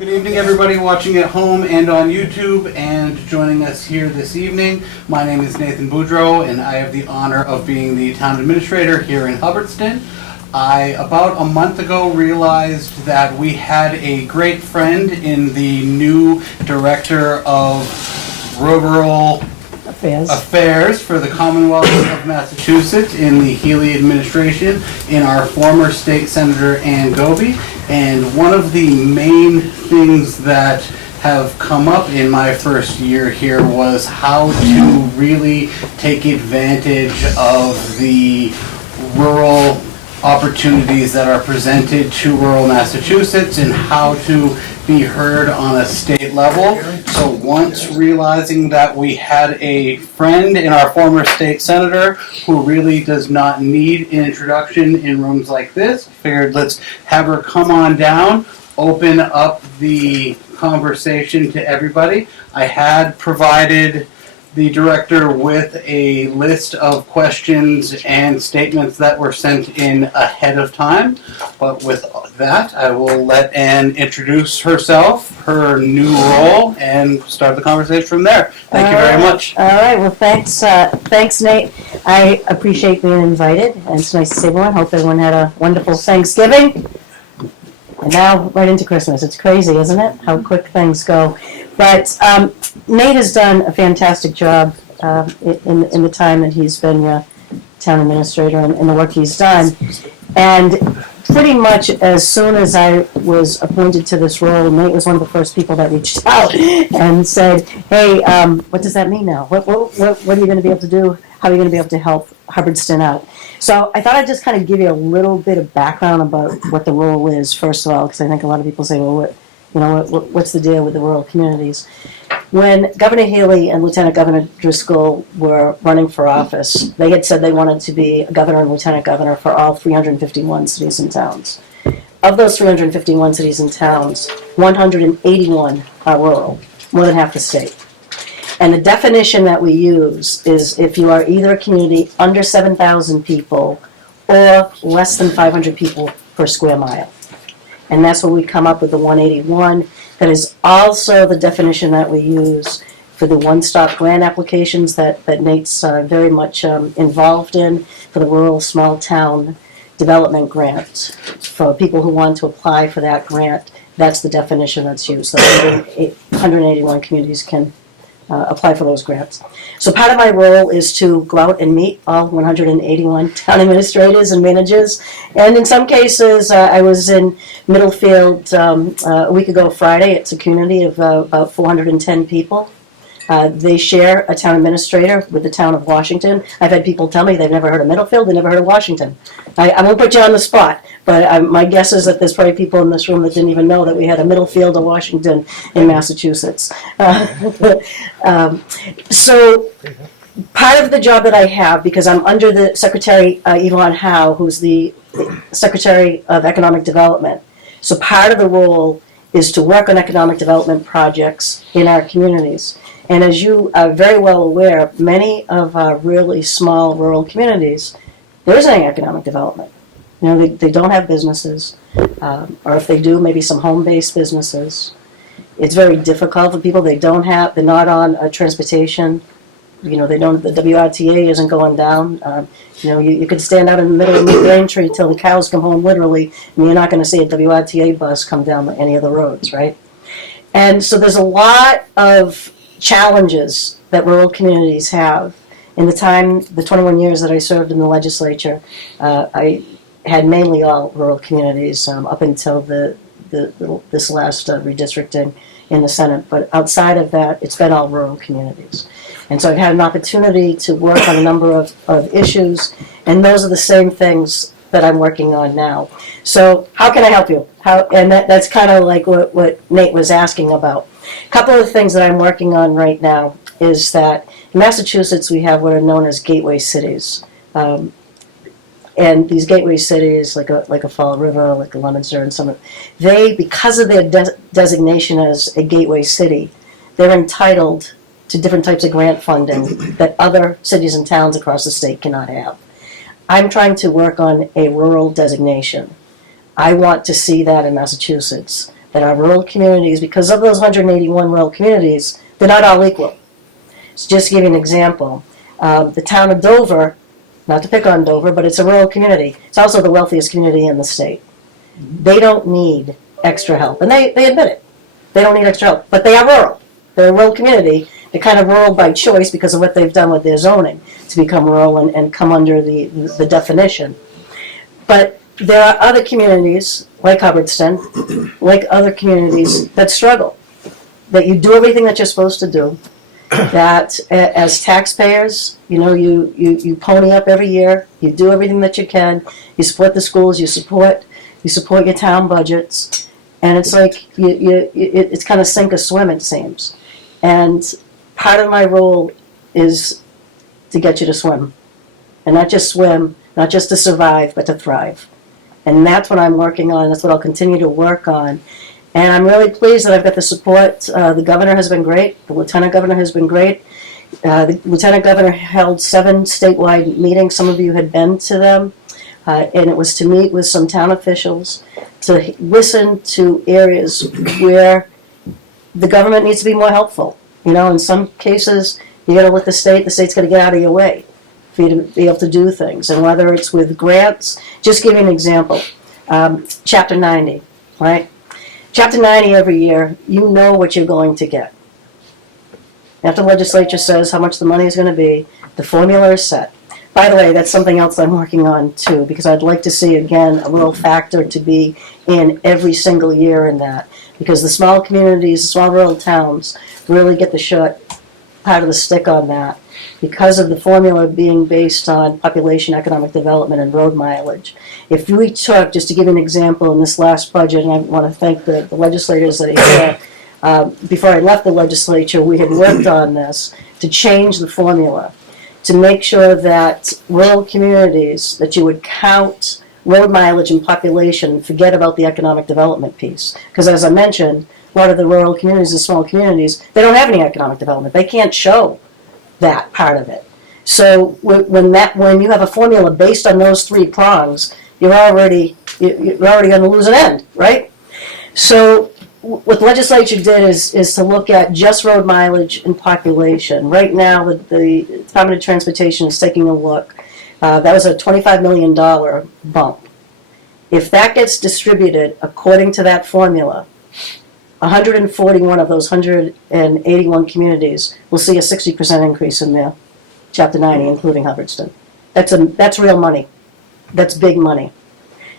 Good evening, everybody watching at home and on YouTube and joining us here this evening. My name is Nathan Boudreau, and I have the honor of being the town administrator here in Hubbardston. I, about a month ago, realized that we had a great friend in the new director of rural affairs for the Commonwealth of Massachusetts in the Healy administration, in our former state senator Ann Gobi. And one of the main things that have come up in my first year here was how to really take advantage of the rural opportunities that are presented to rural Massachusetts and how to be heard on a state level. So once realizing that we had a friend in our former state senator who really does not need an introduction in rooms like this, figured let's have her come on down, open up the conversation to everybody. I had provided the director with a list of questions and statements that were sent in ahead of time. But with that, I will let Ann introduce herself, her new role, and start the conversation from there. Thank you very much. All right. Well, thanks, Nate. I appreciate being invited, and it's nice to see everyone. Hope everyone had a wonderful Thanksgiving. And now right into Christmas. It's crazy, isn't it? How quick things go. But Nate has done a fantastic job in the time that he's been town administrator and the work he's done. And pretty much as soon as I was appointed to this role, Nate was one of the first people that reached out and said, hey, what does that mean now? What are you going to be able to do? How are you going to be able to help Hubbardston out? So I thought I'd just kind of give you a little bit of background about what the role is, first of all, because I think a lot of people say, well, what's the deal with the rural communities? When Governor Healy and Lieutenant Governor Driscoll were running for office, they had said they wanted to be a governor and lieutenant governor for all 351 cities and towns. Of those 351 cities and towns, 181 are rural, more than half the state. And the definition that we use is if you are either a community under 7,000 people or less than 500 people per square mile. And that's where we come up with the 181. That is also the definition that we use for the one-stop grant applications that Nate's very much involved in for the rural small town development grant. For people who want to apply for that grant, that's the definition that's used. So 181 communities can apply for those grants. So part of my role is to go out and meet all 181 town administrators and managers. And in some cases, I was in Middlefield a week ago Friday. It's a community of about 410 people. They share a town administrator with the town of Washington. I've had people tell me they've never heard of Middlefield, they've never heard of Washington. I won't put you on the spot, but my guess is that there's probably people in this room that didn't even know that we had a Middlefield or Washington in Massachusetts. So part of the job that I have, because I'm under the Secretary Yvonne Howe, who's the Secretary of Economic Development, so part of the role is to work on economic development projects in our communities. And as you are very well aware, many of our really small rural communities, there isn't any economic development. They don't have businesses, or if they do, maybe some home-based businesses. It's very difficult for people. They're not on transportation. The WRTA isn't going down. You could stand out in the middle of the Braintree till the cows come home, literally, and you're not going to see a WRTA bus come down any of the roads, right? And so there's a lot of challenges that rural communities have. In the 21 years that I served in the legislature, I had mainly all rural communities up until this last redistricting in the Senate. But outside of that, it's been all rural communities. And so I've had an opportunity to work on a number of issues, and those are the same things that I'm working on now. So how can I help you? That's kind of like what Nate was asking about. A couple of things that I'm working on right now is that in Massachusetts we have what are known as gateway cities. And these gateway cities, like a Fall River, like a Leominster, and they, because of their designation as a gateway city, they're entitled to different types of grant funding that other cities and towns across the state cannot have. I'm trying to work on a rural designation. I want to see that in Massachusetts. that our rural communities, because of those 181 rural communities, they're not all equal. So just to give you an example, the town of Dover, not to pick on Dover, but it's a rural community. It's also the wealthiest community in the state. They don't need extra help, and they admit it. They don't need extra help, but they are rural. They're a rural community. They're kind of rural by choice because of what they've done with their zoning to become rural and come under the definition. But there are other communities, like Hubbardston, like other communities that struggle, that you do everything that you're supposed to do, that as taxpayers, you pony up every year, you do everything that you can, you support the schools, you support your town budgets, and it's like it's kind of sink or swim, it seems. And part of my role is to get you to swim, and not just swim, not just to survive, but to thrive. And that's what I'm working on, and that's what I'll continue to work on. And I'm really pleased that I've got the support. The governor has been great. The lieutenant governor has been great. The lieutenant governor held 7 statewide meetings. Some of you had been to them. And it was to meet with some town officials, to listen to areas where the government needs to be more helpful. In some cases, you got to let the state's got to get out of your way for you to be able to do things. And whether it's with grants, just give you an example. Chapter 90, right? Chapter 90 every year, you know what you're going to get. After the legislature says how much the money is going to be, the formula is set. By the way, that's something else I'm working on too, because I'd like to see, again, a rural factor to be in every single year in that. Because the small communities, the small rural towns, really get the short part of the stick on that, because of the formula being based on population, economic development, and road mileage. If we took, just to give an example, in this last budget, and I want to thank the legislators that are here, before I left the legislature, we had worked on this to change the formula, to make sure that rural communities, that you would count road mileage and population, forget about the economic development piece. Because as I mentioned, a lot of the rural communities, the small communities, they don't have any economic development. They can't show that part of it. So when you have a formula based on those 3 prongs, you're already going to lose an end, right? So what the legislature did is to look at just road mileage and population. Right now, the Department of Transportation is taking a look. That was a $25 million bump. If that gets distributed according to that formula, 141 of those 181 communities will see a 60% increase in their Chapter 90, including Hubbardston. That's real money. That's big money.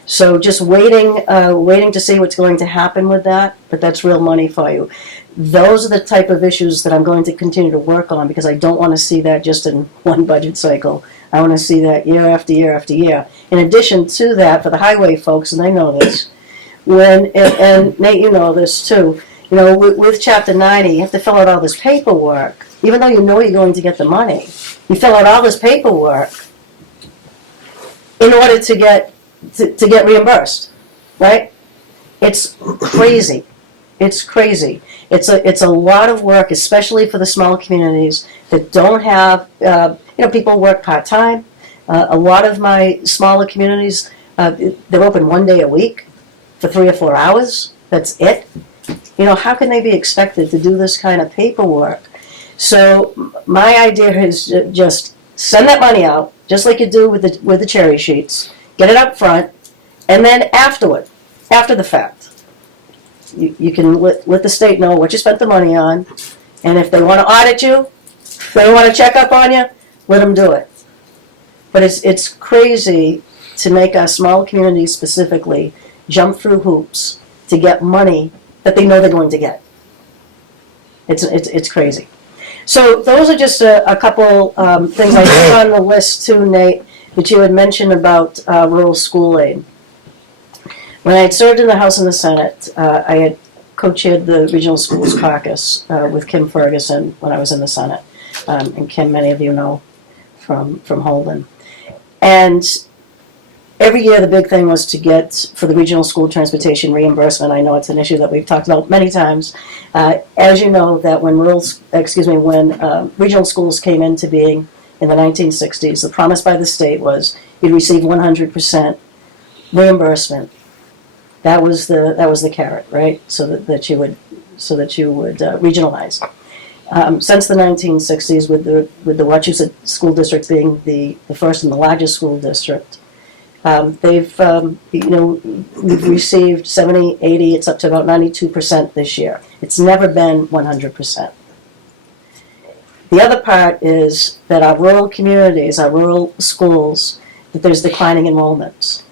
So just waiting to see what's going to happen with that, but that's real money for you. Those are the type of issues that I'm going to continue to work on, because I don't want to see that just in one budget cycle. I want to see that year after year after year. In addition to that, for the highway folks, and they know this, and Nate, you know this too, with Chapter 90, you have to fill out all this paperwork. Even though you know you're going to get the money, you fill out all this paperwork in order to get reimbursed, right? It's crazy. It's crazy. It's a lot of work, especially for the small communities that don't have, people work part-time. A lot of my smaller communities, they're open 1 day a week for 3 or 4 hours. That's it. How can they be expected to do this kind of paperwork? So my idea is just send that money out, just like you do with the cherry sheets. Get it up front, and then after the fact, you can let the state know what you spent the money on, and if they want to audit you, if they want to check up on you, let them do it. But it's crazy to make our small communities specifically jump through hoops to get money that they know they're going to get. It's crazy. So those are just a couple things I put on the list too, Nate, that you had mentioned about rural school aid. When I had served in the House and the Senate, I had co-chaired the Regional Schools Caucus with Kim Ferguson when I was in the Senate. And Kim, many of you know from Holden. And every year the big thing was to get, for the regional school transportation reimbursement. I know it's an issue that we've talked about many times. As you know, that when regional schools came into being in the 1960s, the promise by the state was you'd receive 100% reimbursement That was the carrot, right? That you would regionalize. Since the 1960s, with the Wachusett School District being the first and the largest school district, we've received 70, 80, it's up to about 92% this year. It's never been 100%. The other part is that our rural communities, our rural schools, that there's declining enrollments.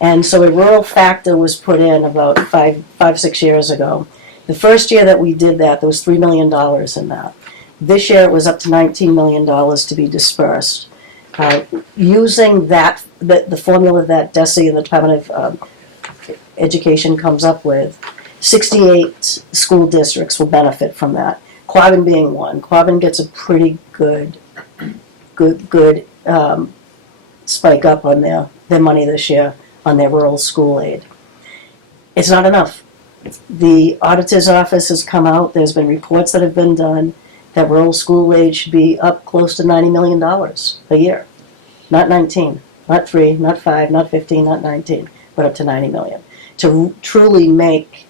And so a rural factor was put in about 6 years ago. The first year that we did that, there was $3 million in that. This year it was up to $19 million to be dispersed. Using that, the formula that DESE and the Department of Education comes up with, 68 school districts will benefit from that. Quabbin being one. Quabbin gets a pretty good spike up on their money this year on their rural school aid. It's not enough. The auditor's office has come out, there's been reports that have been done that rural school aid should be up close to $90 million a year. Not 19, not 3, not 5, not 15, not 19, but up to 90 million. To truly make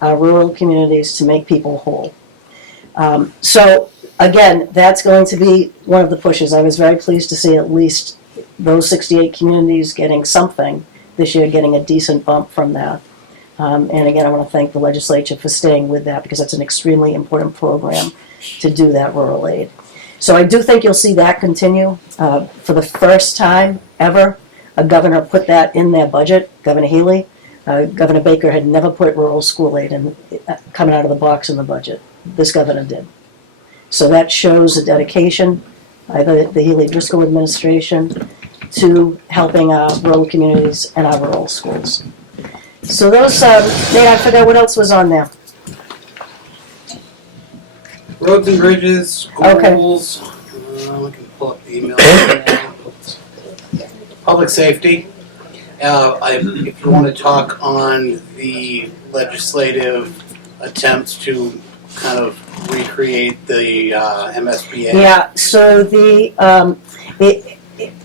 our rural communities, to make people whole. So again, that's going to be one of the pushes. I was very pleased to see at least those 68 communities getting something this year, getting a decent bump from that. And again, I want to thank the legislature for staying with that because that's an extremely important program to do that rural aid. So I do think you'll see that continue. For the first time ever, a governor put that in their budget, Governor Healy. Governor Baker had never put rural school aid coming out of the box in the budget. This governor did. So that shows a dedication by the Healy-Driscoll administration to helping our rural communities and our rural schools. So those, Nate, I forgot what else was on there. Roads and bridges, Okay. schools. We can pull up the email. Now. Public safety. If you want to talk on the legislative attempts to kind of recreate the MSBA. Yeah, so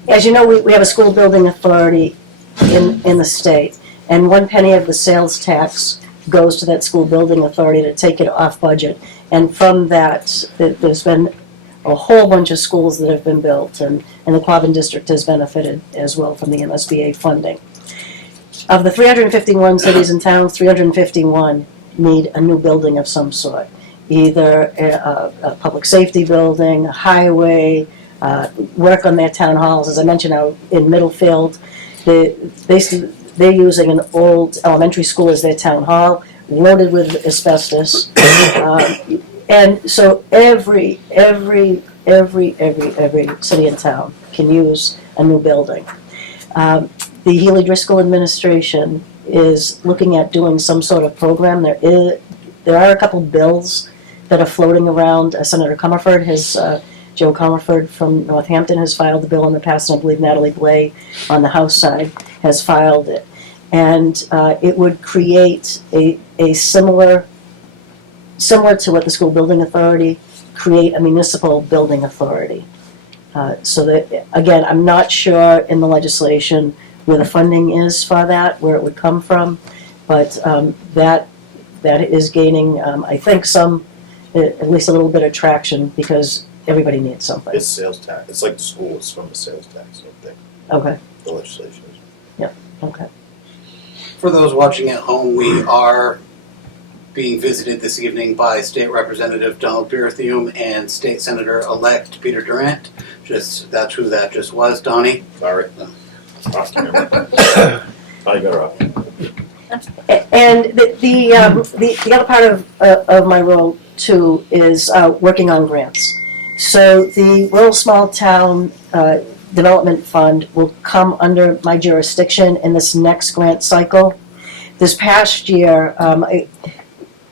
as you know, we have a school building authority in the state, and 1 penny of the sales tax goes to that school building authority to take it off budget. And from that, there's been a whole bunch of schools that have been built, and the Quabbin District has benefited as well from the MSBA funding. Of the 351 cities and towns, 351 need a new building of some sort. Either a public safety building, a highway, work on their town halls. As I mentioned, out in Middlefield, they're using an old elementary school as their town hall, loaded with asbestos. And so every city and town can use a new building. The Healy-Driscoll administration is looking at doing some sort of program. There are a couple bills that are floating around. Senator Comerford Joe Comerford from Northampton has filed the bill in the past, and I believe Natalie Blais on the House side has filed it. And it would create a similar to what the school building authority, create a municipal building authority. So that, again, I'm not sure in the legislation where the funding is for that, where it would come from, but that is gaining, I think, at least a little bit of traction because everybody needs something. It's sales tax. It's like the school. It's from the sales tax, I think. Okay. The legislation is. Yeah. Okay. For those watching at home, we are being visited this evening by State Representative Donald Berthium and State Senator-elect Peter Durant. That's who that just was, Donnie. Sorry. I got her up. And the other part of my role too is working on grants. So the Rural Small Town Development Fund will come under my jurisdiction in this next grant cycle. This past year,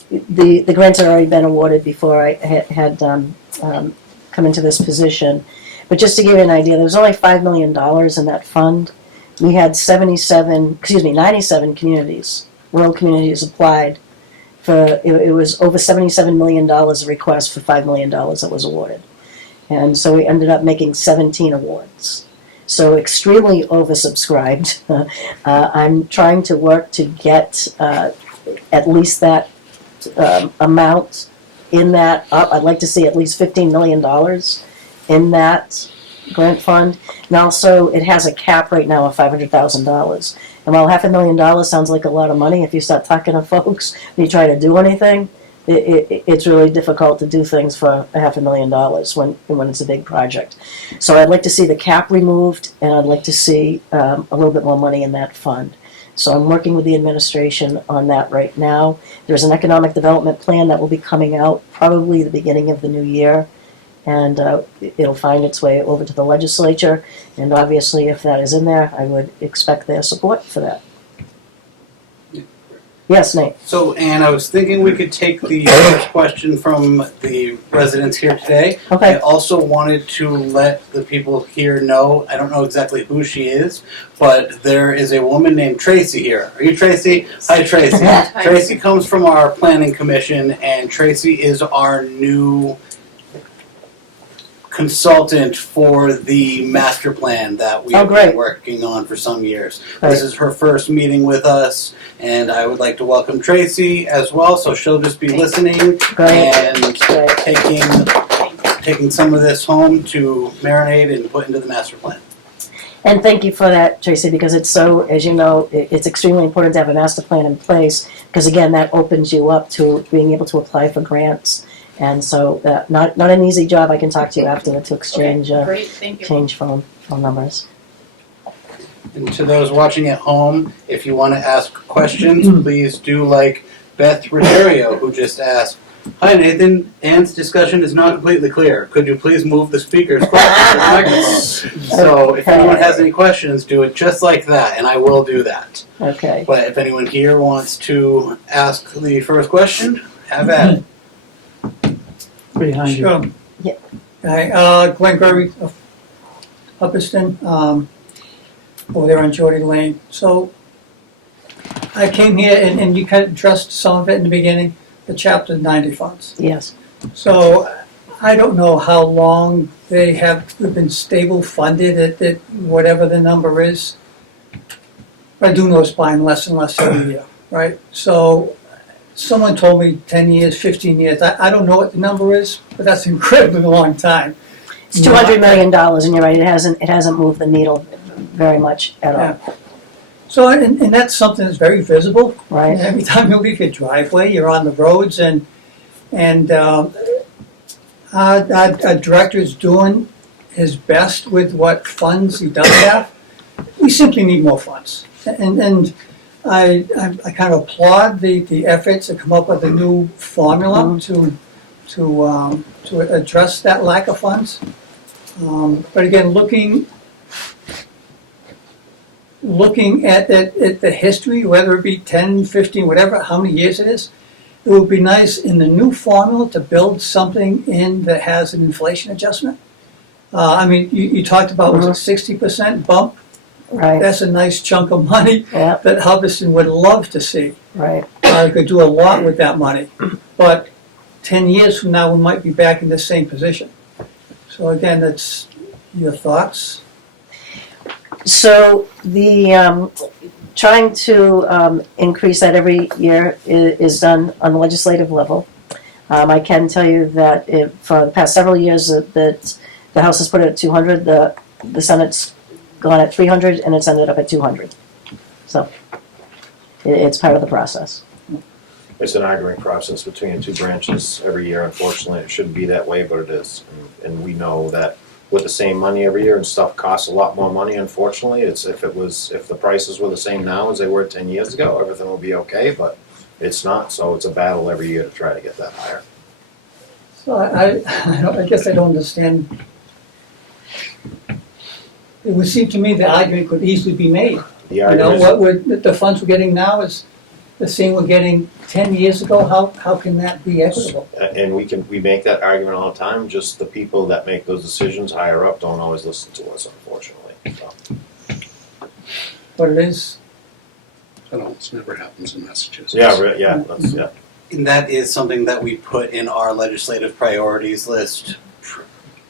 the grants had already been awarded before I had come into this position. But just to give you an idea, there was only $5 million in that fund. We had 97 communities, rural communities applied for, it was over $77 million of requests for $5 million that was awarded. And so we ended up making 17 awards. so extremely oversubscribed. I'm trying to work to get at least that amount in that up. I'd like to see at least $15 million in that grant fund. And also, it has a cap right now of $500,000. And while $500,000 sounds like a lot of money, if you start talking to folks and you try to do anything, it's really difficult to do things for $500,000 when it's a big project. So I'd like to see the cap removed, and I'd like to see a little bit more money in that fund. So I'm working with the administration on that right now. There's an economic development plan that will be coming out probably the beginning of the new year, and it'll find its way over to the legislature. And obviously, if that is in there, I would expect their support for that. Yes, Nate? So, Ann, I was thinking we could take the first question from the residents here today. I Okay. also wanted to let the people here know, I don't know exactly who she is, but there is a woman named Tracy here. Are you Tracy? Hi, Tracy. Tracy comes from our planning commission, and Tracy is our new consultant for the master plan that we've great. been working on for some years. Great. This is her first meeting with us, and I would like to welcome Tracy as well, so she'll just be listening Great. and taking some of this home to marinate and put into the master plan. And thank you for that, Tracy, because it's so, as you know, it's extremely important to have a master plan in place, because again, that opens you up to being able to apply for grants. And so, not an easy job. I can talk to you after to exchange Great, thank you. change phone numbers. And to those watching at home, if you want to ask questions, please do like Beth Rogerio, who just asked, "Hi Nathan, Ann's discussion is not completely clear. Could you please move the speakers closer to the microphone?" So if anyone has any questions, do it just like that, and I will do that. Okay. But if anyone here wants to ask the first question, have at it. Behind you. Yeah. Hi, Glenn Gurry of Hubbardston, over there on Geordie Lane. So I came here and you kind of addressed some of it in the beginning, the Chapter 90 funds. Yes. So I don't know how long they have been stable funded at whatever the number is. But I do know it's buying less and less every year, right? So someone told me 10 years, 15 years. I don't know what the number is, but that's an incredibly long time. It's $200 million, and you're right. It hasn't moved the needle very much at all. Yeah. So, and that's something that's very visible. Right. Every time you leave your driveway, you're on the roads, and our director is doing his best with what funds he does have. We simply need more funds, and I kind of applaud the efforts to come up with a new formula to address that lack of funds. But again, looking at the history, whether it be 10, 15, whatever, how many years it is, it would be nice in the new formula to build something in that has an inflation adjustment. I mean, you talked about, was it 60% bump? Right. That's a nice chunk of money Yeah. that Hubbardston would love to see. Right. You could do a lot with that money. But 10 years from now, we might be back in the same position. So again, that's your thoughts. So the trying to increase that every year is done on the legislative level. I can tell you that for the past several years that the House has put it at 200, the Senate's gone at 300, and it's ended up at 200. So it's part of the process. It's an arguing process between the two branches every year. Unfortunately, it shouldn't be that way, but it is. And we know that with the same money every year and stuff costs a lot more money, unfortunately. It's if the prices were the same now as they were 10 years ago, everything will be okay, but it's not. So it's a battle every year to try to get that higher. So I guess I don't understand. It would seem to me the argument could easily be made. The You know, argument the funds we're getting now is the same we're getting 10 years ago. How can that be equitable? and we make that argument all the time, just the people that make those decisions higher up don't always listen to us, unfortunately. So. But it is. That almost never happens in Massachusetts. Yeah. And that is something that we put in our legislative priorities list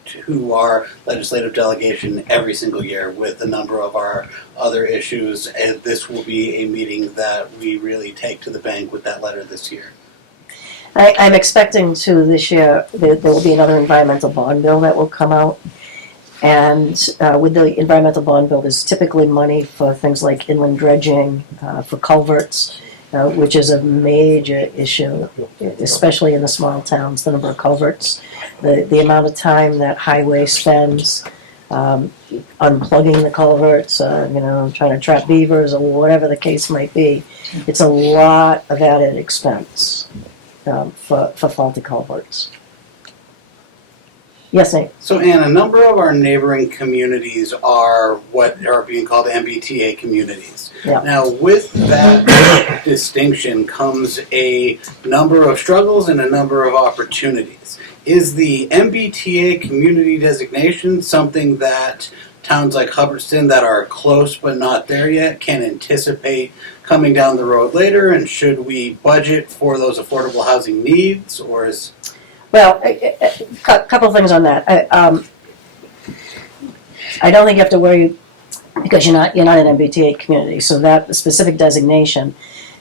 to our legislative delegation every single year with a number of our other issues, and this will be a meeting that we really take to the bank with that letter this year. I'm expecting to this year, there will be another environmental bond bill that will come out. And with the environmental bond bill, there's typically money for things like inland dredging, for culverts, which is a major issue, especially in the small towns, the number of culverts, the amount of time that highway spends unplugging the culverts, trying to trap beavers or whatever the case might be. It's a lot of added expense for faulty culverts. Yes, Nate? So, Ann, a number of our neighboring communities are what are being called MBTA communities. Yeah. Now, with that distinction comes a number of struggles and a number of opportunities. Is the MBTA community designation something that towns like Hubbardston that are close but not there yet can anticipate coming down the road later? And should we budget for those affordable housing needs, or is... Well, a couple of things on that. I don't think you have to worry because you're not an MBTA community. So that specific designation,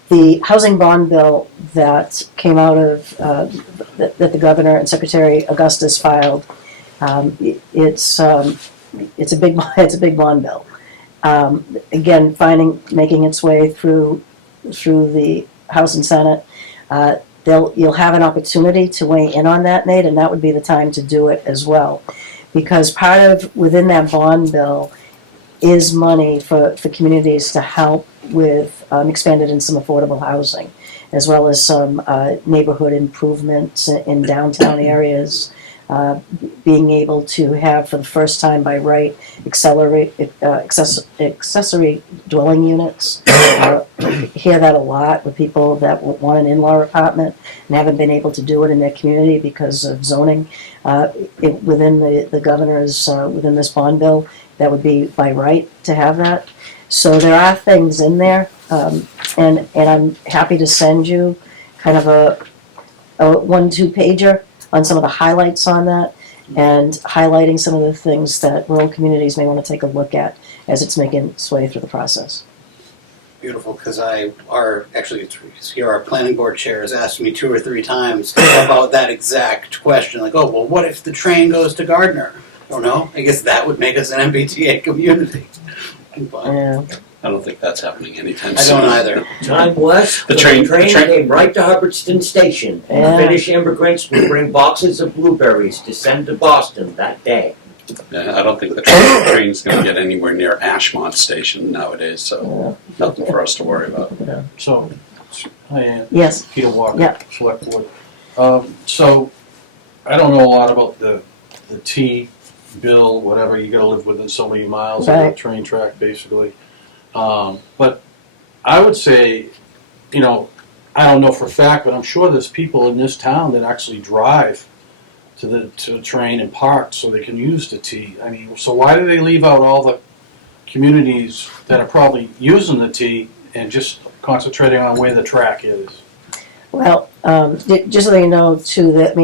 the housing bond bill that came out of that the governor and Secretary Augustus filed, it's a big bond bill. Again, making its way through the House and Senate. You'll have an opportunity to weigh in on that, Nate, and that would be the time to do it as well. Because within that bond bill is money for communities to help with expanded and some affordable housing, as well as some neighborhood improvements in downtown areas, being able to have, for the first time by right, accessory dwelling units. Hear that a lot with people that want an in-law apartment and haven't been able to do it in their community because of zoning. Within the governor's, within this bond bill, that would be by right to have that. So there are things in there, and I'm happy to send you kind of a 1-2 pager on some of the highlights on that, and highlighting some of the things that rural communities may want to take a look at as it's making its way through the process. Beautiful, because our planning board chair has asked me 2 or 3 times about that exact question. Like, oh, well, what if the train goes to Gardner? I don't know. I guess that would make us an MBTA community. But Yeah. I don't think that's happening anytime I soon. don't either. Time was, The the train- train came right to Hubbardston Station. Yeah. Finnish immigrants would bring boxes of blueberries to send to Boston that day. Yeah, I don't think the train's going to get anywhere near Ashmont Station nowadays, so nothing for us to worry about. So, hi Ann, Yes. Peter Walker, Yeah. Select Board. So, I don't know a lot about the T bill, whatever, you gotta live within so many miles of the Right. train track, basically. But I would say, I don't know for a fact, but I'm sure there's people in this town that actually drive to the train and park so they can use the T. I mean, so why do they leave out all the communities that are probably using the T and just concentrating on where the track is? Well, just so you know, too, that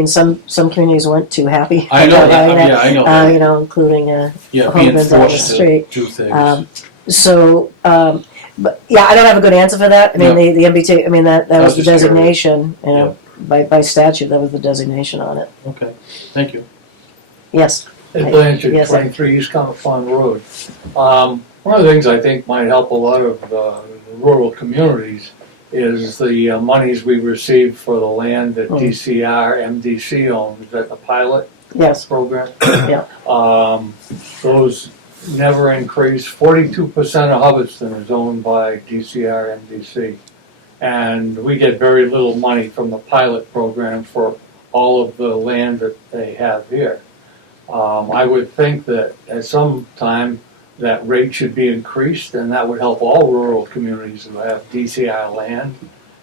some communities weren't too happy. I know that, yeah, I know that. Including Yeah, being Holden down the forced to street. do things. But yeah, I don't have a good answer for that. I mean, Yeah. the MBTA. I mean, that I was was the just curious. designation. By statute, that was the designation on it. Okay, thank you. Yes. Ed Blanchard, Yes, sir. 23 East Common Pond Road. One of the things I think might help a lot of rural communities is the monies we receive for the land that DCR, MDC owns at the pilot Yes. program. Yeah. Those never increase. 42% of Hubbardston is owned by DCR, MDC. And we get very little money from the pilot program for all of the land that they have here. I would think that at some time that rate should be increased, and that would help all rural communities who have DCR land,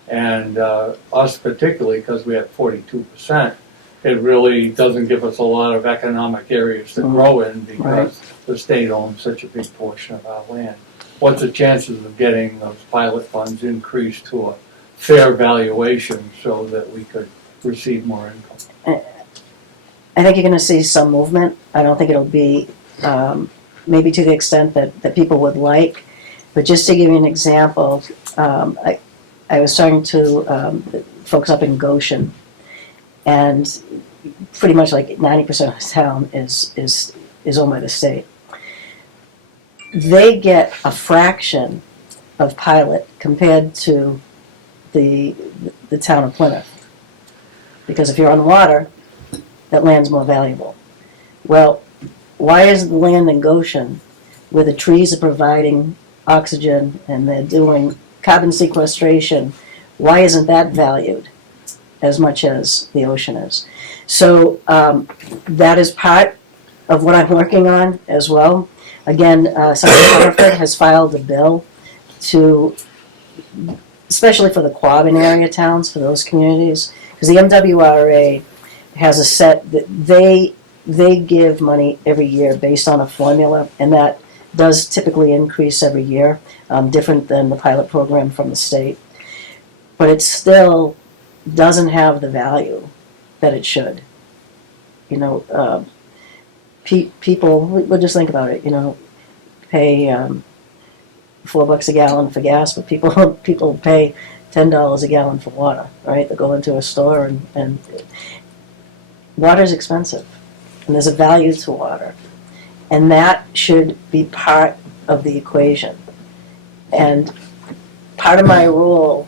and us particularly because we have 42%. It really doesn't give us a lot of economic areas to grow in because the state owns such a big portion of our land. What's the chances of getting those pilot funds increased to a fair valuation so that we could receive more income? I think you're going to see some movement. I don't think it'll be maybe to the extent that people would like. But just to give you an example, I was talking to folks up in Goshen, and pretty much like 90% of the town is owned by the state. They get a fraction of Pilot compared to the town of Plymouth. Because if you're on water, that land's more valuable. Well, why is the land in Goshen, where the trees are providing oxygen and they're doing carbon sequestration, why isn't that valued as much as the ocean is? So that is part of what I'm working on as well. Again, Senator Rutherford has filed a bill to, especially for the Quabbin area towns, for those communities, because the MWRA has a set that they give money every year based on a formula, and that does typically increase every year, different than the pilot program from the state. But it still doesn't have the value that it should. You know, people, well, just think about it, you know, pay $4 a gallon for gas, but people pay $10 a gallon for water, right? They go into a store and water's expensive, and there's a value to water. And that should be part of the equation. And part of my role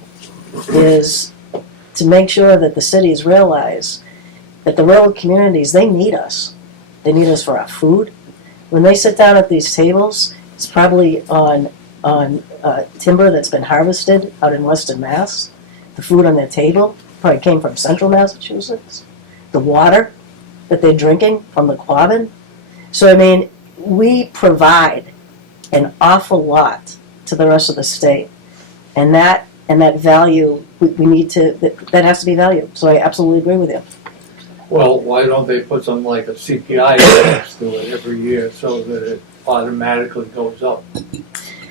is to make sure that the cities realize that the rural communities, they need us. They need us for our food. When they sit down at these tables, it's probably on timber that's been harvested out in Western Mass. The food on their table probably came from central Massachusetts. The water that they're drinking from the Quabbin. So, I mean, we provide an awful lot to the rest of the state. And that value, we need to, that has to be valued. So I absolutely agree with you. Well, why don't they put something like a CPI index to it every year so that it automatically goes up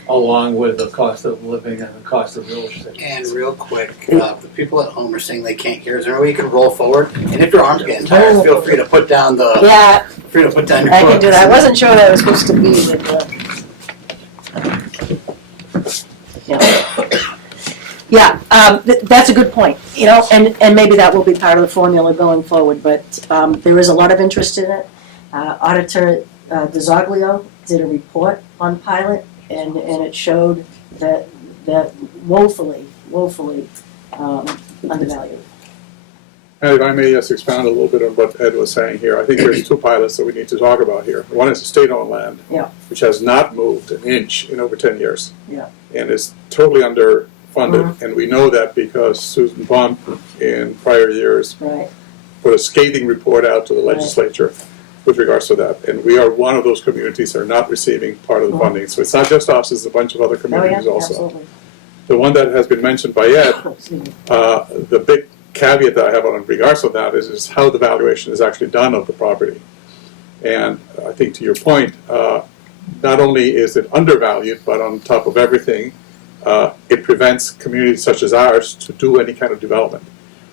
along with the cost of living and the cost of real estate? And real quick, the people at home are saying they can't hear. Is there a way you can roll forward? And if your arm's getting tired, feel free to put down the. Yeah, Free to put down your. I can do that. I wasn't sure that I was supposed to be with the. Yeah, that's a good point. You know, and maybe that will be part of the formula going forward. But there is a lot of interest in it. Auditor DeZoglio did a report on Pilot, and it showed that woefully undervalued. And if I may just expound a little bit on what Ed was saying here, I think there's two pilots that we need to talk about here. One is the state-owned land, Yeah. which has not moved an inch in over 10 years. Yeah. And is totally underfunded. And we know that because Susan Bump in prior years Right. put a scathing report out to the legislature with regards to that. And we are one of those communities that are not receiving part of the funding. So it's not just us, it's a bunch of other communities also. Absolutely. The one that has been mentioned by Ed, Excuse me. the big caveat that I have on regards to that is how the valuation is actually done of the property. And I think to your point, not only is it undervalued, but on top of everything, it prevents communities such as ours to do any kind of development.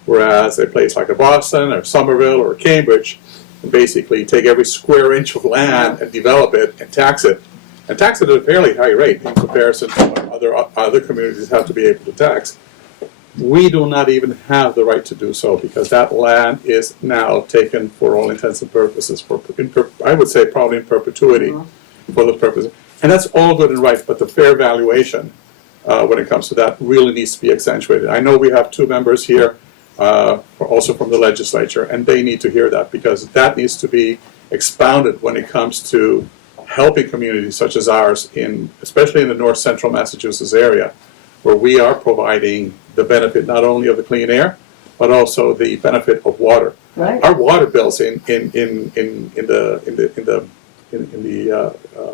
Whereas a place like a Boston or Somerville or Cambridge can basically take every square inch of land and develop it and tax it at a fairly high rate in comparison to what other communities have to be able to tax. We do not even have the right to do so because that land is now taken for all intents and purposes, I would say probably in perpetuity for those purposes. And that's all good and right, but the fair valuation when it comes to that really needs to be accentuated. I know we have two members here, also from the legislature, and they need to hear that because that needs to be expounded when it comes to helping communities such as ours, especially in the north central Massachusetts area, where we are providing the benefit not only of the clean air, but also the benefit of water. Right. Our water bills in the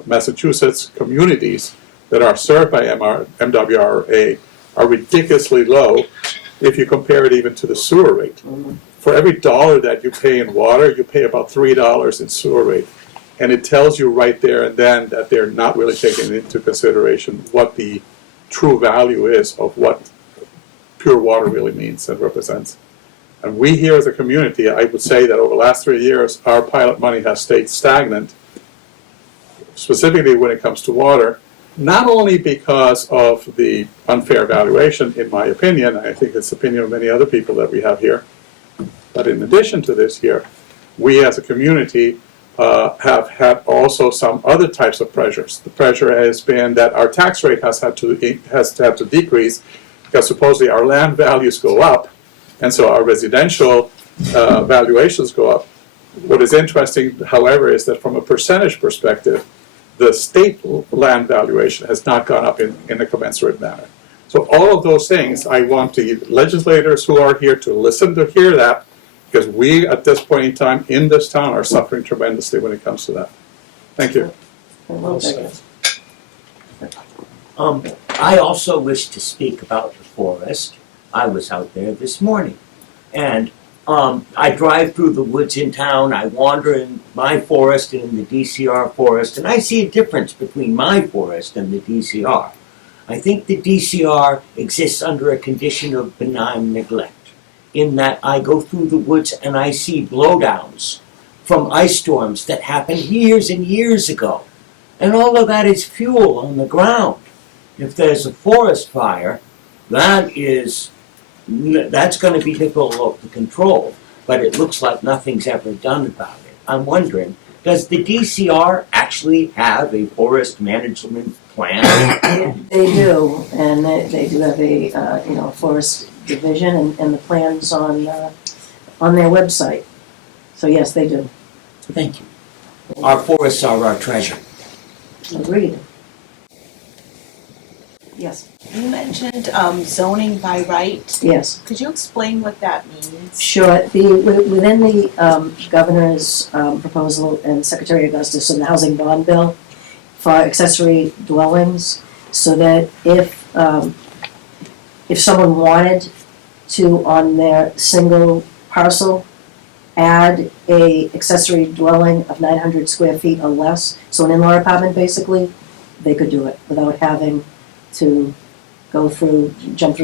Massachusetts communities that are served by MWRA are ridiculously low if you compare it even to the sewer rate. For every dollar that you pay in water, you pay about $3 in sewer rate. And it tells you right there and then that they're not really taking into consideration what the true value is of what pure water really means and represents. And we here as a community, I would say that over the last 3 years, our pilot money has stayed stagnant, specifically when it comes to water, not only because of the unfair valuation, in my opinion, I think it's the opinion of many other people that we have here, but in addition to this here, we as a community have had also some other types of pressures. The pressure has been that our tax rate has had to decrease because supposedly our land values go up, and so our residential valuations go up. What is interesting, however, is that from a percentage perspective, the state land valuation has not gone up in a commensurate manner. So all of those things, I want the legislators who are here to listen to hear that, because we, at this point in time, in this town, are suffering tremendously when it comes to that. Thank you. I also wish to speak about the forest. I was out there this morning, and I drive through the woods in town. I wander in my forest and in the DCR forest, and I see a difference between my forest and the DCR. I think the DCR exists under a condition of benign neglect, in that I go through the woods and I see blowdowns from ice storms that happened years and years ago. And all of that is fuel on the ground. If there's a forest fire, that's going to be difficult to control, but it looks like nothing's ever done about it. I'm wondering, does the DCR actually have a forest management plan? They do, and they do have a forest division, and the plans on their website. So yes, they do. Thank you. Our forests are our treasure. Agreed. Yes. You mentioned zoning by right. Yes. Could you explain what that means? Sure. Within the governor's proposal and Secretary Augustus in the housing bond bill for accessory dwellings, so that if someone wanted to, on their single parcel, add a accessory dwelling of 900 square feet or less, so an in-law apartment basically, they could do it without having to jump through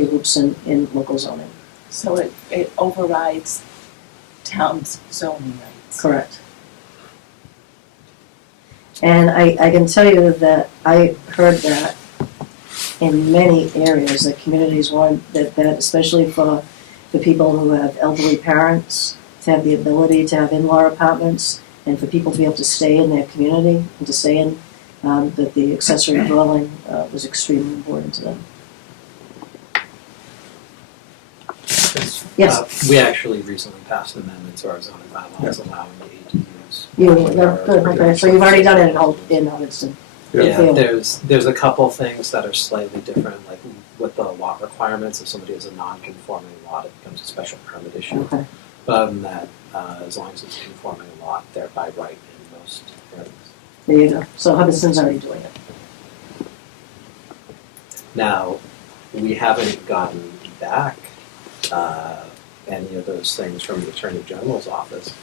hoops in local zoning. So it overrides town's zoning rights. Correct. And I can tell you that I heard that in many areas, that communities want that especially for the people who have elderly parents, to have the ability to have in-law apartments, and for people to be able to stay in their community and to stay in, that the accessory dwelling was extremely important to them. Yes. We actually recently passed an amendment to our zoning bylaws allowing the ADUs. Good, okay, so you've already done it in Hubbardston. Yeah, there's a couple things that are slightly different, like with the lot requirements. If somebody has a non-conforming lot, it becomes a special permit issue. Okay. But other than that, as long as it's a conforming lot, they're by right in most areas. There you go. So Hubbardston's already doing it. Now, we haven't gotten back any of those things from the Attorney General's office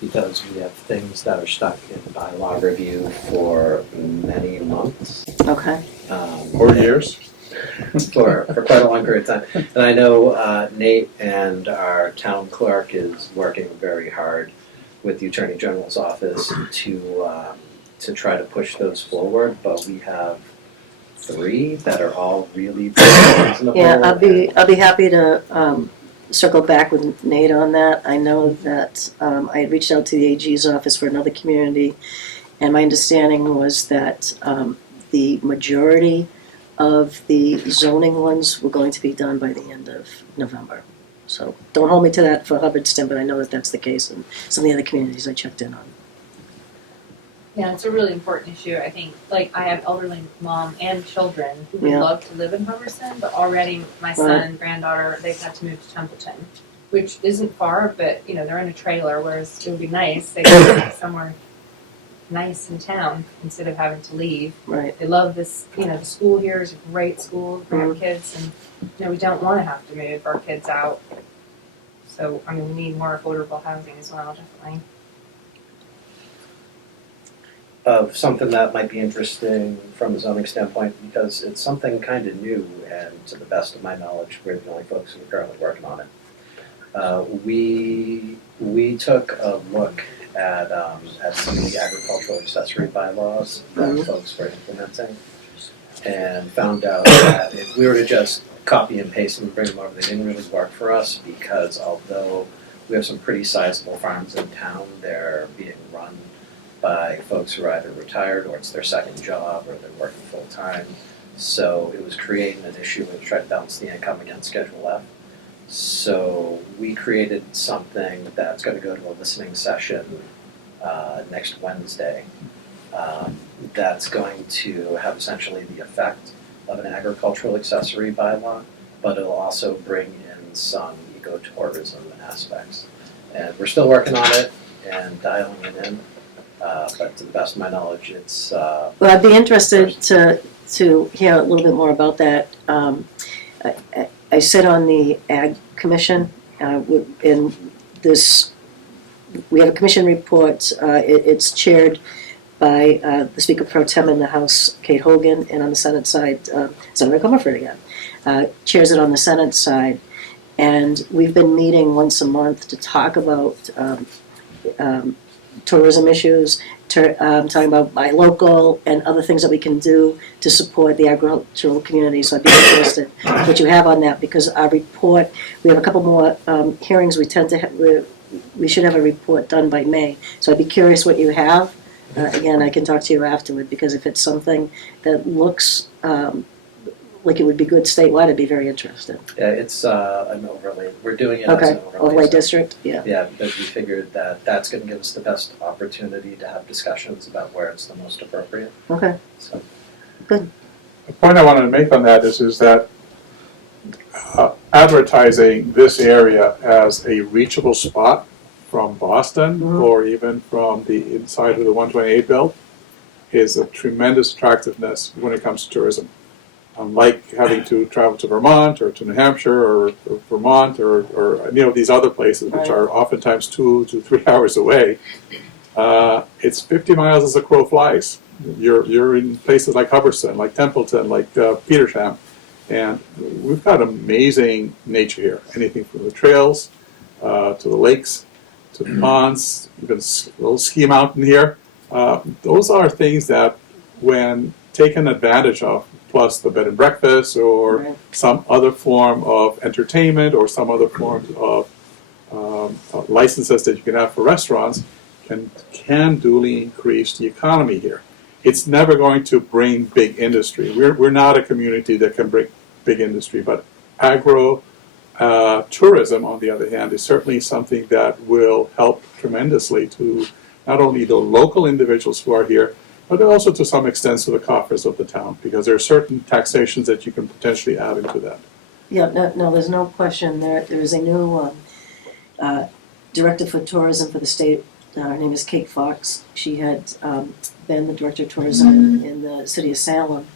because we have things that are stuck in bylaw review for many months. Okay. Or years. For quite a long period of time. And I know Nate and our town clerk is working very hard with the Attorney General's office to try to push those forward, but we have 3 that are all really reasonable. Yeah, I'll be happy to circle back with Nate on that. I know that I had reached out to the AG's office for another community, and my understanding was that the majority of the zoning ones were going to be done by the end of November. So don't hold me to that for Hubbardston, but I know that that's the case in some of the other communities I checked in on. Yeah, it's a really important issue. I think, like, I have elderly mom and children who would Yeah. love to live in Hubbardston, but already my son and granddaughter, they've had to move to Templeton, which isn't far, but, you know, they're in a trailer, whereas it would be nice, they could live somewhere nice in town instead of having to leave. Right. They love this, you know, the school here is a great school for our kids, and, you know, we don't want to have to move our kids out. So, I mean, we need more affordable housing as well, definitely. Of something that might be interesting from a zoning standpoint because it's something kind of new and to the best of my knowledge we're the only folks who are currently working on it. We took a look at some of the agricultural accessory bylaws that folks were implementing, and found out that if we were to just copy and paste them and bring them over, they didn't really work for us, because although we have some pretty sizable farms in town, they're being run by folks who are either retired or it's their second job or they're working full time. So it was creating an issue when you try to balance the income against Schedule F. So we created something that's going to go to a listening session next Wednesday. That's going to have essentially the effect of an agricultural accessory bylaw, but it'll also bring in some ecotourism aspects. And we're still working on it and dialing it in, but to the best of my knowledge, it's... Well, I'd be interested to hear a little bit more about that. I sit on the Ag Commission, in this, we have a commission report. It's chaired by the Speaker Pro Tem in the House, Kate Hogan, and on the Senate side, Senator Comerford again, chairs it on the Senate side. And we've been meeting once a month to talk about tourism issues, talking about buy local and other things that we can do to support the agricultural community. So I'd be interested in what you have on that, because our report, we have a couple more hearings. We tend to have, we should have a report done by May. So I'd be curious what you have. Again, I can talk to you afterward, because if it's something that looks like it would be good statewide, I'd be very interested. Yeah, it's an overlay. We're doing it as an Overlay district, yeah. Yeah, because we figured that that's going to give us the best opportunity to have discussions about where it's the most appropriate. Okay. So. Good. The point I wanted to make on that is that advertising this area as a reachable spot from Boston or even from the inside of the 128 belt is a tremendous attractiveness when it comes to tourism. Unlike having to travel to Vermont or to New Hampshire or Vermont or these other places, which are oftentimes 2 to 3 hours away, it's 50 miles as a crow flies. You're in places like Hubbardston, like Templeton, like Petersham, and we've got amazing nature here. Anything from the trails to the lakes to the ponds, even a little ski mountain here. Those are things that, when taken advantage of, plus the bed and breakfast or some other form of entertainment or some other form of licenses that you can have for restaurants, can duly increase the economy here. It's never going to bring big industry. We're not a community that can bring big industry, but agro tourism, on the other hand, is certainly something that will help tremendously to not only the local individuals who are here, but also to some extent to the coffers of the town, because there are certain taxations that you can potentially add into that. Yeah, no, there's no question. There is a new director for tourism for the state. Her name is Kate Fox. She had been the director of tourism in the city of Salem,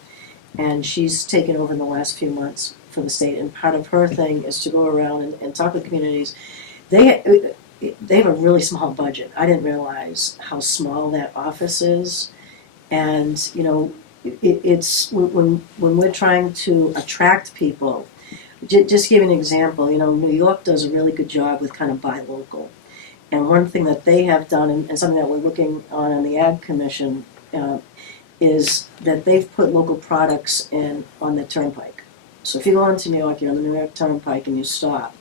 and she's taken over in the last few months for the state. And part of her thing is to go around and talk with communities. They have a really small budget. I didn't realize how small that office is. And, it's when we're trying to attract people, just give you an example, New York does a really good job with kind of buy local. And one thing that they have done, and something that we're looking on the Ag Commission, is that they've put local products on the turnpike. So if you go into New York, you're on the New York Turnpike and you stop,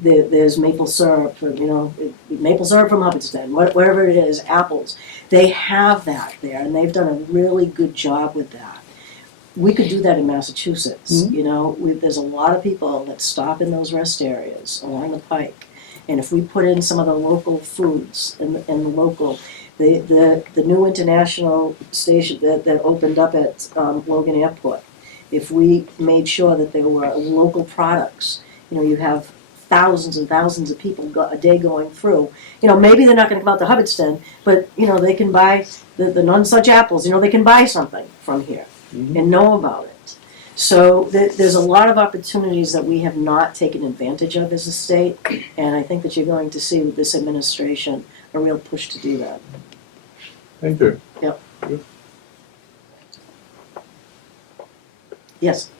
there's maple syrup, maple syrup from Hubbardston, whatever it is, apples. They have that there, and they've done a really good job with that. We could do that in Massachusetts. There's a lot of people that stop in those rest areas along the pike, and if we put in some of the local foods and the local, the new international station that opened up at Logan Airport, if we made sure that there were local products, you have thousands and thousands of people a day going through. Maybe they're not going to come out to Hubbardston, but they can buy the non-such apples. They can buy something from here and know about it. So there's a lot of opportunities that we have not taken advantage of as a state, and I think that you're going to see with this administration a real push to do that. Thank you. Yep. Yes.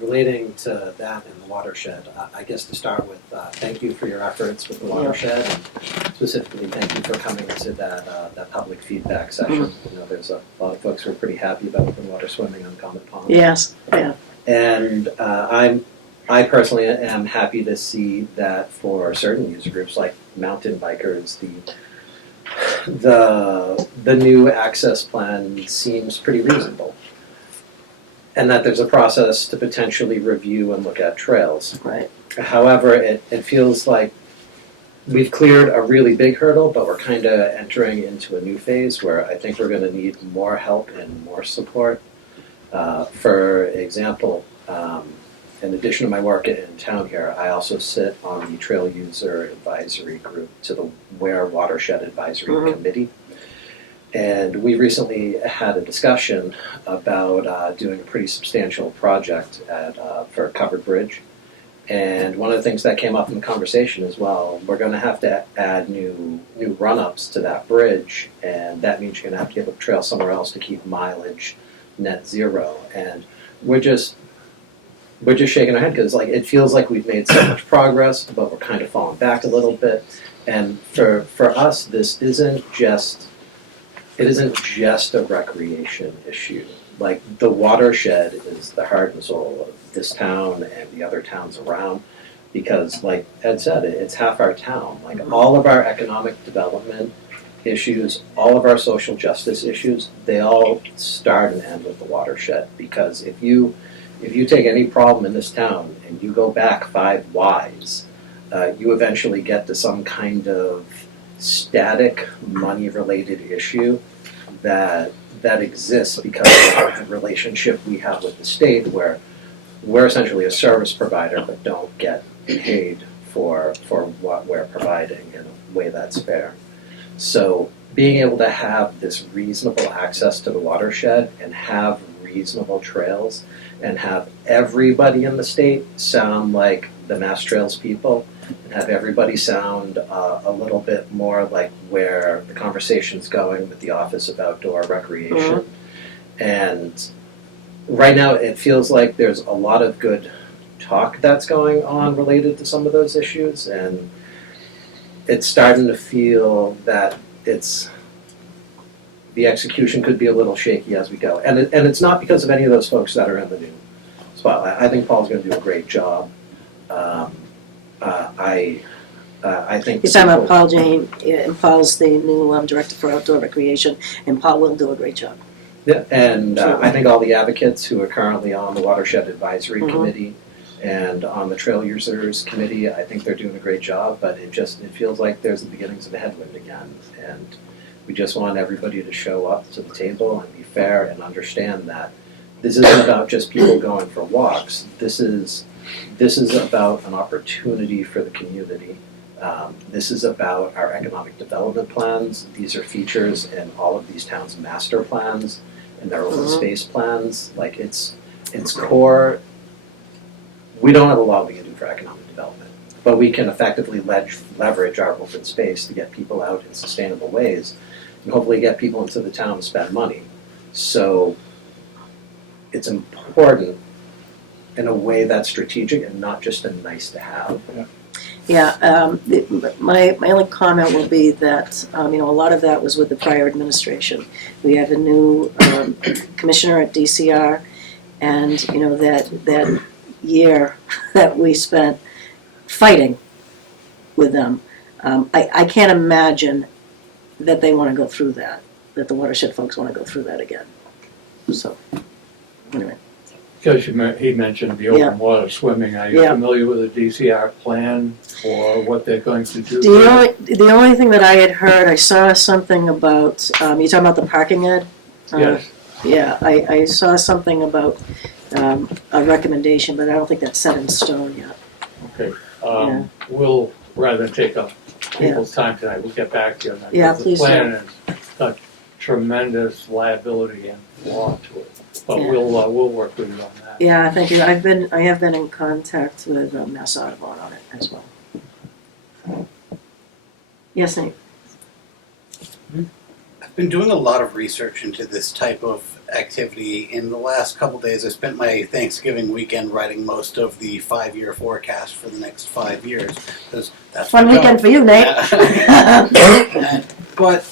Relating to that and the watershed, I guess to start with, thank you for your efforts with the watershed. And specifically, thank you for coming to that public feedback session. You know, there's a lot of folks who are pretty happy about the water swimming on Common Pond. Yes. Yeah. And I personally am happy to see that for certain user groups like mountain bikers, the new access plan seems pretty reasonable. And that there's a process to potentially review and look at trails. Right. However, it feels like we've cleared a really big hurdle, but we're kind of entering into a new phase where I think we're going to need more help and more support. For example, in addition to my work in town here, I also sit on the Trail User Advisory Group to the Ware Watershed Advisory Committee. And we recently had a discussion about doing a pretty substantial project for Covered Bridge. And one of the things that came up in the conversation as well, we're going to have to add new run-ups to that bridge, and that means you're going to have to give a trail somewhere else to keep mileage net zero. And we're just shaking our head because it feels like we've made so much progress, but we're kind of falling back a little bit. And for us, this isn't just a recreation issue. Like, the watershed is the heart and soul of this town and the other towns around, because like Ed said, it's half our town. Like, all of our economic development issues, all of our social justice issues, they all start and end with the watershed. Because if you take any problem in this town and you go back 5 Ys, you eventually get to some kind of static money-related issue that exists because of the relationship we have with the state, where we're essentially a service provider but don't get paid for what we're providing in a way that's fair. So being able to have this reasonable access to the watershed and have reasonable trails and have everybody in the state sound like the Mass Trails people, and have everybody sound a little bit more like where the conversation's going with the Office of Outdoor Recreation. And right now it feels like there's a lot of good talk that's going on related to some of those issues, and it's starting to feel that the execution could be a little shaky as we go. And it's not because of any of those folks that are in the new spotlight. I think Paul's going to do a great job. I think You're talking about Paul Jane, and Paul's the new director for outdoor recreation, and Paul will do a great job. Yeah, and I think all the advocates who are currently on the Watershed Advisory Committee and on the Trail Users Committee, I think they're doing a great job, but it feels like there's the beginnings of a headwind again. And we just want everybody to show up to the table and be fair and understand that this isn't about just people going for walks. This is about an opportunity for the community. This is about our economic development plans. These are features in all of these towns' master plans and their open space plans. Like, it's core. We don't have a lot we can do for economic development, but we can effectively leverage our open space to get people out in sustainable ways and hopefully get people into the town to spend money. So it's important in a way that's strategic and not just a nice to have. Yeah, my only comment will be that, a lot of that was with the prior administration. We have a new commissioner at DCR, and, that year that we spent fighting with them, I can't imagine that they want to go through that the watershed folks want to go through that again. So, anyway. Because he mentioned the open water swimming, are you familiar with the DCR plan for what they're going to do? The only thing that I had heard, I saw something about, you talking about the parking, Ed? Yes. Yeah, I saw something about a recommendation, but I don't think that's set in stone yet. Okay. We'll, rather than take up people's time tonight, we'll get back to you on that. Yeah, please do. The plan has got tremendous liability and flaw to it. But we'll work with you on that. Yeah, thank you. I have been in contact with Mass Audubon on it as well. Yes, Nate. I've been doing a lot of research into this type of activity. In the last couple days, I spent my Thanksgiving weekend writing most of the 5-year forecast for the next 5 years. That's Fun what weekend for you, Nate. But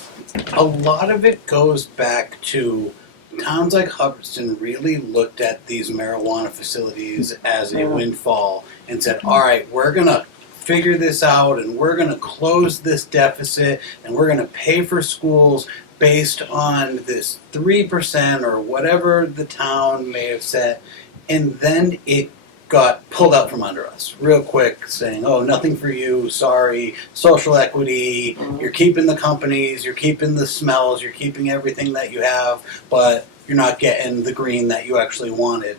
a lot of it goes back to towns like Hubbardston really looked at these marijuana facilities as a windfall and said, all right, we're going to figure this out and we're going to close this deficit and we're going to pay for schools based on this 3% or whatever the town may have set. And then it got pulled out from under us real quick, saying, oh, nothing for you, sorry, social equity, you're keeping the companies, you're keeping the smells, you're keeping everything that you have, but you're not getting the green that you actually wanted